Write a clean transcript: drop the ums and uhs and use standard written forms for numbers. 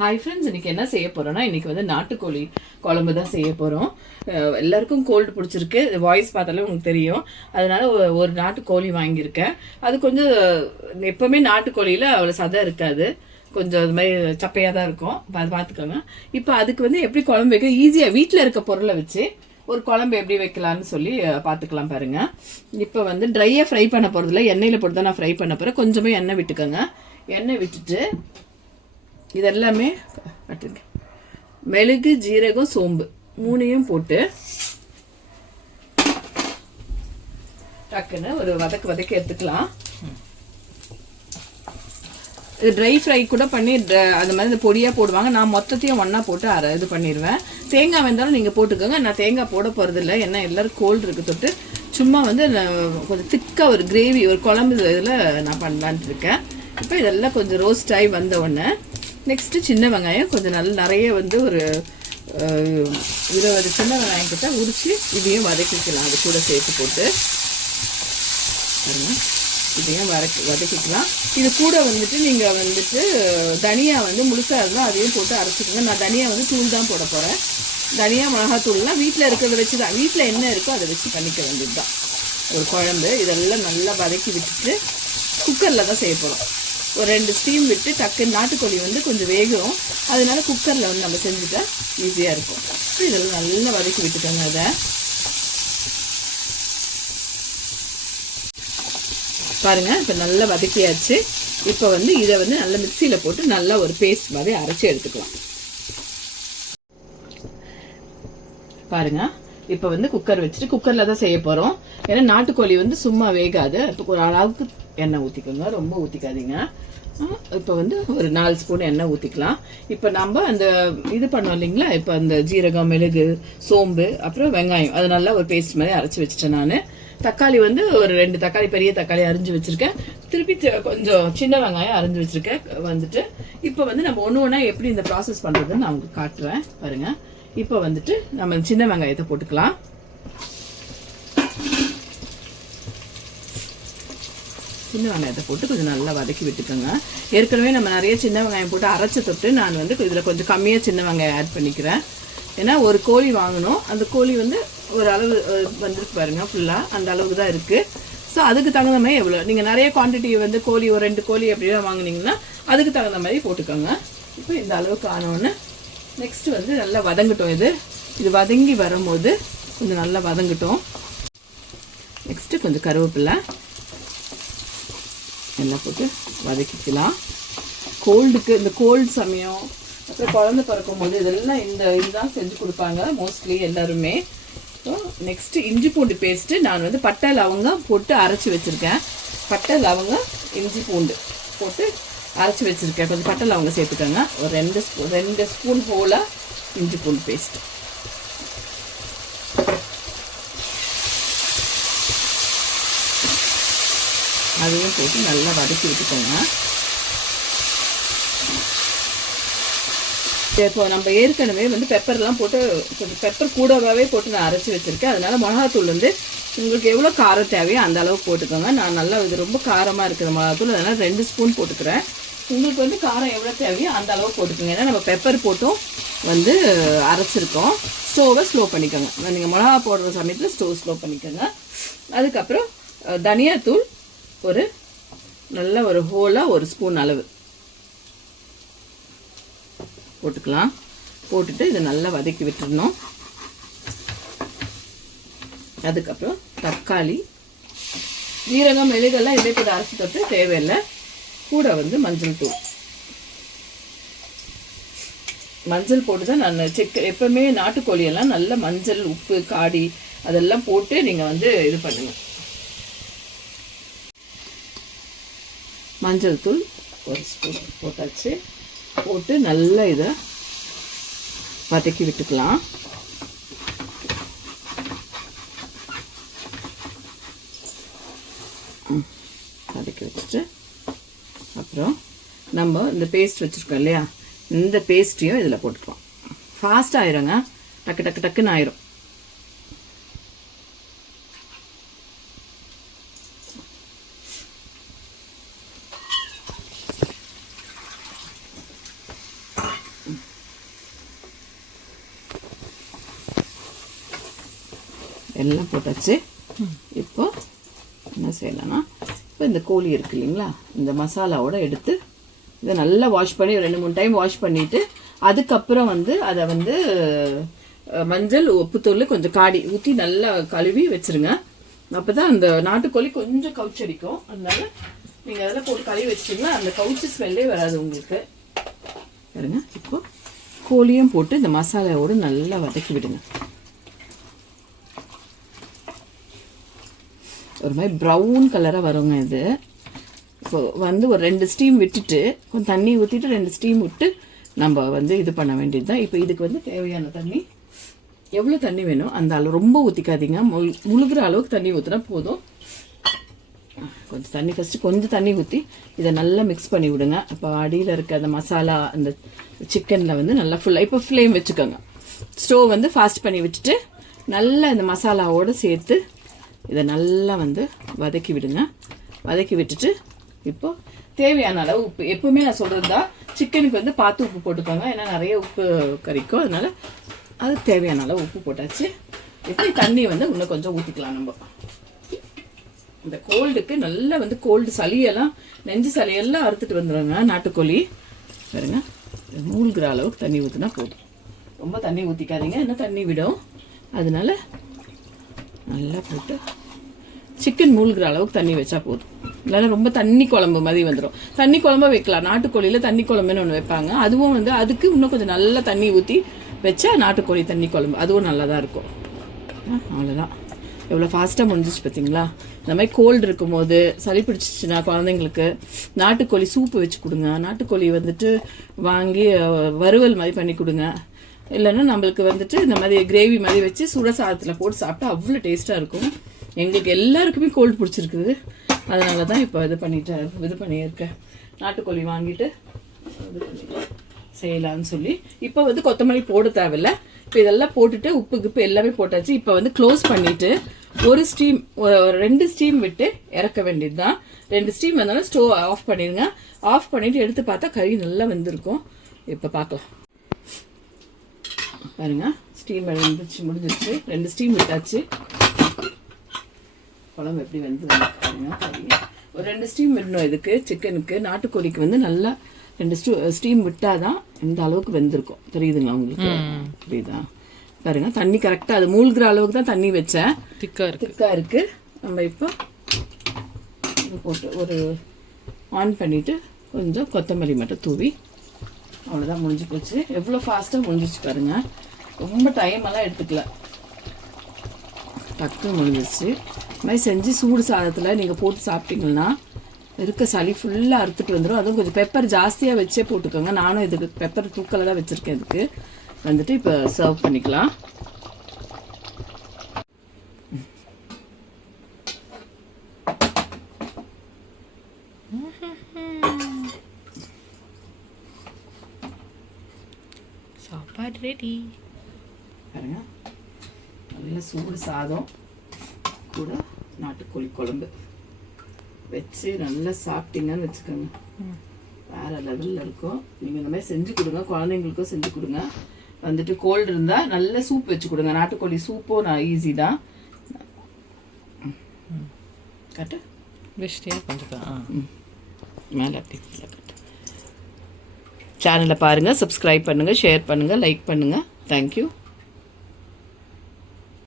Hi friends, இன்றைக்கி என்ன செய்ய போகிறோன்னா, இன்றைக்கி வந்து நாட்டுக்கோழி குழம்பு தான் செய்ய போகிறோம். எல்லாருக்கும் கோல்டு பிடிச்சிருக்கு, வாய்ஸ் பார்த்தாலே உங்களுக்கு தெரியும். அதனால் ஒரு நாட்டுக்கோழி வாங்கியிருக்கேன். அது கொஞ்சம் எப்போவுமே நாட்டுக்கோழியில் அவ்வளோ சதை இருக்காது, கொஞ்சம் அது மாதிரி சப்பையாக தான் இருக்கும். அது பார்த்துக்கோங்க. இப்போ அதுக்கு வந்து எப்படி குழம்பு வைக்க ஈஸியாக வீட்டில் இருக்க பொருளை வச்சு ஒரு குழம்பு எப்படி வைக்கலான்னு சொல்லி பார்த்துக்கலாம் பாருங்கள். இப்போ வந்து ட்ரையாக ஃப்ரை பண்ண போகிறதில்ல, எண்ணெயில் போட்டு தான் நான் ஃப்ரை பண்ண போகிறேன். கொஞ்சமே எண்ணெய் விட்டுக்கோங்க. எண்ணெய் விட்டுட்டு இதெல்லாமே கட்டுங்க, மிளகு, ஜீரகம், சோம்பு மூணையும் போட்டு டக்குன்னு ஒரு வதக்கி எடுத்துக்கலாம். இது ட்ரை ஃப்ரை கூட பண்ணி அந்த மாதிரி இந்த பொடியாக போடுவாங்க. நான் மொத்தத்தையும் ஒன்றா போட்டு இது பண்ணிடுவேன். தேங்காய் வெந்தாலும் நீங்கள் போட்டுக்கோங்க. நான் தேங்காய் போட போகிறதில்ல, ஏன்னா எல்லோரும் கோல்டு இருக்குது தொட்டு. சும்மா வந்து கொஞ்சம் திக்காக ஒரு கிரேவி, ஒரு குழம்பு இதில் நான் பண்ணலான்ட்டு இருக்கேன். இப்போ இதெல்லாம் கொஞ்சம் ரோஸ்ட் ஆகி வந்த உடனே நெக்ஸ்ட்டு சின்ன வெங்காயம் கொஞ்சம் நிறைய வந்து ஒரு 20 சின்ன வெங்காயம் கிட்ட உரித்து இதையும் வதக்கிக்கலாம். அது கூட சேர்த்து போட்டு இதையும் வதக்கிக்கலாம். இது கூட வந்துட்டு நீங்கள் வந்துட்டு தனியா வந்து முழுசாக இருந்தால் அதையும் போட்டு அரைச்சிக்கோங்க. நான் தனியா வந்து தூள் தான் போட போகிறேன். தனியா மிளகாத்தூள்லாம் வீட்டில் இருக்கிறத வச்சு தான், வீட்டில் என்ன இருக்கோ அதை வச்சு பண்ணிக்க வேண்டியது தான் ஒரு குழம்பு. இதெல்லாம் நல்லா வதக்கி விட்டுட்டு குக்கரில் தான் செய்ய போகிறோம். ஒரு 2 ஸ்டீம் விட்டு டக்கு நாட்டுக்கோழி வந்து கொஞ்சம் வேகும். அதனால குக்கரில் வந்து நம்ம செஞ்சுட்டா ஈஸியாக இருக்கும். இதெல்லாம் நல்லா வதக்கி விட்டுக்கோங்க. அதை பாருங்கள், இப்போ நல்லா வதக்கியாச்சு. இப்போ வந்து இதை வந்து நல்லா மிக்சியில் போட்டு நல்லா ஒரு பேஸ்ட் மாதிரி அரைச்சி எடுத்துக்கலாம். பாருங்க, இப்போ வந்து குக்கர் வச்சுட்டு குக்கரில் தான் செய்ய போகிறோம். ஏன்னா நாட்டுக்கோழி வந்து சும்மா வேகாது. இப்போ ஒரு அளவுக்கு எண்ணெய் ஊற்றிக்கோங்க, ரொம்ப ஊற்றிக்காதீங்க. இப்போ வந்து ஒரு 4 ஸ்பூன் எண்ணெய் ஊற்றிக்கலாம். இப்போ நம்ம அந்த இது பண்ணோம் இல்லைங்களா, இப்போ அந்த ஜீரகம், மிளகு, சோம்பு, அப்புறம் வெங்காயம் அது நல்லா ஒரு பேஸ்ட் மாதிரி அரைச்சி வச்சுட்டேன். நான் தக்காளி வந்து ஒரு 2 தக்காளி, பெரிய தக்காளி அரிஞ்சு வச்சுருக்கேன். திருப்பி கொஞ்சம் சின்ன வெங்காயம் அரிஞ்சு வச்சுருக்கேன். வந்துட்டு இப்போ வந்து நம்ம ஒன்று ஒன்றா எப்படி இந்த ப்ராசஸ் பண்ணுறதுன்னு நான் உங்களுக்கு காட்டுறேன் பாருங்கள். இப்போ வந்துட்டு நம்ம சின்ன வெங்காயத்தை போட்டுக்கலாம். சின்ன வெங்காயத்தை போட்டு கொஞ்சம் நல்லா வதக்கி விட்டுக்கோங்க. ஏற்கனவே நம்ம நிறைய சின்ன வெங்காயம் போட்டு அரைச்சி தொட்டு நான் வந்து இதில் கொஞ்சம் கம்மியாக சின்ன வெங்காயம் ஆட் பண்ணிக்கிறேன். ஏன்னா ஒரு கோழி வாங்கணும், அந்த கோழி வந்து ஒரு அளவு வந்துருக்கு பாருங்கள், ஃபுல்லாக அந்த அளவுக்கு தான் இருக்குது. ஸோ அதுக்கு தகுந்த மாதிரி எவ்வளோ நீங்கள் நிறைய குவான்டிட்டி வந்து கோழி ஒரு 2 கோழி அப்படிலாம் வாங்கினீங்கன்னா அதுக்கு தகுந்த மாதிரி போட்டுக்கோங்க. இப்போ இந்த அளவுக்கு ஆனோன்னு நெக்ஸ்ட்டு வந்து நல்லா வதங்கட்டும். இது வதங்கி வரும்போது கொஞ்சம் நல்லா வதங்கட்டும். நெக்ஸ்ட்டு கொஞ்சம் கருவேப்பிலை எல்லாம் போட்டு வதக்கிக்கலாம். கோல்டுக்கு இந்த கோல்டு சமயம், அப்புறம் குழந்தை பிறக்கும் போது இதெல்லாம் இதுதான் செஞ்சு கொடுப்பாங்க மோஸ்ட்லி எல்லாருமே. ஸோ நெக்ஸ்ட்டு இஞ்சி பூண்டு பேஸ்ட்டு நான் வந்து பட்டை லவங்கம் போட்டு அரைச்சி வச்சுருக்கேன். பட்டை லவங்கம் இஞ்சி பூண்டு போட்டு அரைச்சி வச்சுருக்கேன். கொஞ்சம் பட்டை லவங்கம் சேர்த்துக்கோங்க. ஒரு 2 ஸ்பூன் ஹோலாக இஞ்சி பூண்டு பேஸ்ட்டு அதையும் போட்டு நல்லா வதக்கி விட்டுக்கோங்க. இப்போ நம்ம ஏற்கனவே வந்து பெப்பர்லாம் போட்டு கொஞ்சம் பெப்பர் கூடவே போட்டு நான் அரைச்சி வச்சுருக்கேன். அதனால் மிளகாத்தூள் வந்து உங்களுக்கு எவ்வளோ காரம் தேவையோ அந்த அளவுக்கு போட்டுக்கோங்க. நான் நல்லா இது ரொம்ப காரமாக இருக்குது மிளகாத்தூள், அதனால் 2 ஸ்பூன் போட்டுக்கிறேன். உங்களுக்கு வந்து காரம் எவ்வளோ தேவையோ அந்த அளவுக்கு போட்டுக்கோங்க. ஏன்னா நம்ம பெப்பர் போட்டும் வந்து அரைச்சிருக்கோம். ஸ்டோவை ஸ்லோ பண்ணிக்கோங்க. நீங்கள் மிளகா போடுற சமயத்தில் ஸ்டோவ் ஸ்லோ பண்ணிக்கோங்க. அதுக்கப்புறம் தனியாத்தூள் ஒரு நல்ல ஒரு ஹோலாக 1 ஸ்பூன் அளவு போட்டுக்கலாம். போட்டுட்டு இதை நல்லா வதக்கி விட்டுடணும். அதுக்கப்புறம் தக்காளி, ஜீரகம், மிளகெல்லாம் இதே கூட அரைச்சி தொட்டு தேவையில்லை. கூட வந்து மஞ்சள் தூள், மஞ்சள் போட்டு தான் நான் எப்பவுமே நாட்டுக்கோழியெல்லாம் நல்ல மஞ்சள், உப்பு, காடி அதெல்லாம் போட்டு நீங்கள் வந்து இது பண்ணுங்கள். மஞ்சள் தூள் 1 ஸ்பூன் போட்டாச்சு. போட்டு நல்லா இதை வதக்கி விட்டுக்கலாம். வதக்கி வச்சுட்டு அப்புறம் நம்ம இந்த பேஸ்ட் வச்சுருக்கோம் இல்லையா, இந்த பேஸ்ட்டையும் இதில் போட்டுக்கலாம். ஃபாஸ்ட் ஆயிருங்க, டக்கு டக்கு டக்குன்னு ஆயிரும். எல்லாம் போட்டாச்சு. இப்போ என்ன செய்யலாம்னா, இப்போ இந்த கோழி இருக்கு இல்லைங்களா, இந்த மசாலாவோட எடுத்து இதை நல்லா வாஷ் பண்ணி 2-3 டைம் வாஷ் பண்ணிவிட்டு அதுக்கப்புறம் வந்து அதை வந்து மஞ்சள் உப்புத்தூள் கொஞ்சம் காடி ஊற்றி நல்லா கழுவி வச்சுருங்க. அப்போ தான் அந்த நாட்டுக்கோழி கொஞ்சம் கவுச்சடிக்கும். அதனால நீங்கள் அதெல்லாம் போட்டு கழுவி வச்சிட்டிங்கன்னா அந்த கவுச்சி ஸ்மெல்லே வராது உங்களுக்கு. பாருங்க, இப்போ கோழியும் போட்டு இந்த மசாலாவோடு நல்லா வதக்கி விடுங்க. ஒரு மாதிரி ப்ரௌன் கலராக வருங்க இது. இப்போ வந்து ஒரு 2 ஸ்டீம் விட்டுட்டு கொஞ்சம் தண்ணி ஊற்றிட்டு 2 ஸ்டீம் விட்டு நம்ம வந்து இது பண்ண வேண்டியது தான். இப்போ இதுக்கு வந்து தேவையான தண்ணி எவ்வளோ தண்ணி வேணும் அந்த அளவு, ரொம்ப ஊற்றிக்காதீங்க. முழுகிற அளவுக்கு தண்ணி ஊற்றினா போதும். கொஞ்சம் தண்ணி ஃபஸ்ட்டு கொஞ்சம் தண்ணி ஊற்றி இதை நல்லா மிக்ஸ் பண்ணி விடுங்க. இப்போ அடியில் இருக்க அந்த மசாலா அந்த சிக்கனில் வந்து நல்லா ஃபுல்லாக இப்போ ஃப்ளேம் வச்சுக்கோங்க. ஸ்டவ் வந்து ஃபாஸ்ட் பண்ணி வச்சுட்டு நல்லா இந்த மசாலாவோடு சேர்த்து இதை நல்லா வந்து வதக்கி விடுங்க. வதக்கி விட்டுட்டு இப்போது தேவையான அளவு உப்பு, எப்பவுமே நான் சொல்கிறது தான், சிக்கனுக்கு வந்து பார்த்து உப்பு போட்டுக்கோங்க. ஏன்னா நிறைய உப்பு கறிக்கும். அதனால் அது தேவையான அளவு உப்பு போட்டாச்சு. இப்போ தண்ணி வந்து இன்னும் கொஞ்சம் ஊற்றிக்கலாம். நம்ம இந்த கோல்டுக்கு நல்லா வந்து கோல்டு சளியெல்லாம் நெஞ்சு சளியெல்லாம் அறுத்துட்டு வந்துடுங்க நாட்டுக்கோழி. பாருங்க, மூழ்கிற அளவுக்கு தண்ணி ஊற்றினா போதும். ரொம்ப தண்ணி ஊற்றிக்காதீங்க, இன்னும் தண்ணி விடும். அதனால நல்லா போட்டு சிக்கன் மூழ்கிற அளவுக்கு தண்ணி வச்சா போதும். இல்லைன்னா ரொம்ப தண்ணி குழம்பு மாதிரி வந்துடும். தண்ணி குழம்பா வைக்கலாம். நாட்டுக்கோழியில் தண்ணி குழம்புன்னு ஒன்று வைப்பாங்க. அதுவும் வந்து அதுக்கு இன்னும் கொஞ்சம் நல்லா தண்ணி ஊற்றி வச்சா நாட்டுக்கோழி தண்ணி குழம்பு அதுவும் நல்லா தான் இருக்கும். அவ்வளோதான். எவ்வளோ ஃபாஸ்ட்டாக முடிஞ்சிச்சு பார்த்தீங்களா? இந்த மாதிரி கோல்டு இருக்கும்போது சளி பிடிச்சிச்சுன்னா குழந்தைங்களுக்கு நாட்டுக்கோழி சூப்பு வச்சு கொடுங்க. நாட்டுக்கோழி வந்துட்டு வாங்கி வறுவல் மாதிரி பண்ணி கொடுங்க. இல்லைன்னா நம்மளுக்கு வந்துட்டு இந்த மாதிரி கிரேவி மாதிரி வச்சு சுட சாதத்தில் போட்டு சாப்பிட்டா அவ்வளோ டேஸ்ட்டாக இருக்கும். எங்களுக்கு எல்லாருக்குமே கோல்டு பிடிச்சிருக்குது. அதனால தான் இப்போ இது பண்ணியிருக்கேன். நாட்டுக்கோழி வாங்கிட்டு செய்யலான்னு சொல்லி இப்போ வந்து கொத்தமல்லி போட தேவையில்ல. இப்போ இதெல்லாம் போட்டுட்டு உப்பு கிப்பு எல்லாமே போட்டாச்சு. இப்போ வந்து க்ளோஸ் பண்ணிவிட்டு ஒரு 2 ஸ்டீம் விட்டு இறக்க வேண்டியது தான். 2 ஸ்டீம் வந்தாலும் ஸ்டவ் ஆஃப் பண்ணிடுங்க. ஆஃப் பண்ணிவிட்டு எடுத்து பார்த்தா கறி நல்லா வெந்திருக்கும். இப்போ பார்க்கலாம். பாருங்க, ஸ்டீம் முடிஞ்சிருச்சு. 2 ஸ்டீம் விட்டாச்சு. குழம்பு எப்படி வந்து பாருங்க. ஒரு 2 ஸ்டீம் விடணும் இதுக்கு. சிக்கனுக்கு நாட்டுக்கோழிக்கு வந்து நல்லா 2 ஸ்டீம் விட்டாதான் இந்த அளவுக்கு வெந்திருக்கும். தெரியுதுங்களா உங்களுக்கு? புரியுதா? பாருங்க, தண்ணி கரெக்டாக அது மூழ்கிற அளவுக்கு தான் தண்ணி வச்சேன். திக்கா இருக்கு. நம்ம இப்போ போட்டு ஒரு ஆன் பண்ணிட்டு கொஞ்சம் கொத்தமல்லி மட்டும் தூவி அவ்வளோதான், முடிஞ்சு போச்சு. எவ்வளோ ஃபாஸ்ட்டாக முடிஞ்சிச்சு பாருங்க. ரொம்ப டைம் எல்லாம் எடுத்துக்கல, டக்குன்னு முடிஞ்சிச்சு. இது மாதிரி செஞ்சு சூடு சாதத்தில் நீங்கள் போட்டு சாப்பிட்டீங்கன்னா இருக்க சளி ஃபுல்லாக அறுத்துட்டு வந்துடும். அதுவும் கொஞ்சம் பெப்பர் ஜாஸ்தியாக வச்சே போட்டுக்கோங்க. நானும் இதுக்கு பெப்பர் தூக்கலை தான் வச்சுருக்கேன். இதுக்கு வந்துட்டு இப்போ சர்வ் பண்ணிக்கலாம். சாப்பாடு ரெடி. பாருங்க, நல்ல சூடு சாதம் கூட நாட்டுக்கோழி குழம்பு வச்சு நல்லா சாப்பிட்டீங்கன்னு வச்சுக்கோங்க, வேறு லெவலில் இருக்கும். நீங்கள் இந்த மாதிரி செஞ்சு கொடுங்க, குழந்தைங்களுக்கும் செஞ்சு கொடுங்க. வந்துட்டு கோல்டு இருந்தால் நல்ல சூப் வச்சு கொடுங்க. நாட்டுக்கோழி சூப்பும் நான் ஈஸி தான். கட்டு வெஸ்டியாக கொஞ்சம் மேலே அப்படி கட்டு. சேனலை பாருங்கள், சப்ஸ்கிரைப் பண்ணுங்கள், ஷேர் பண்ணுங்கள், லைக் பண்ணுங்கள். தேங்க்யூ.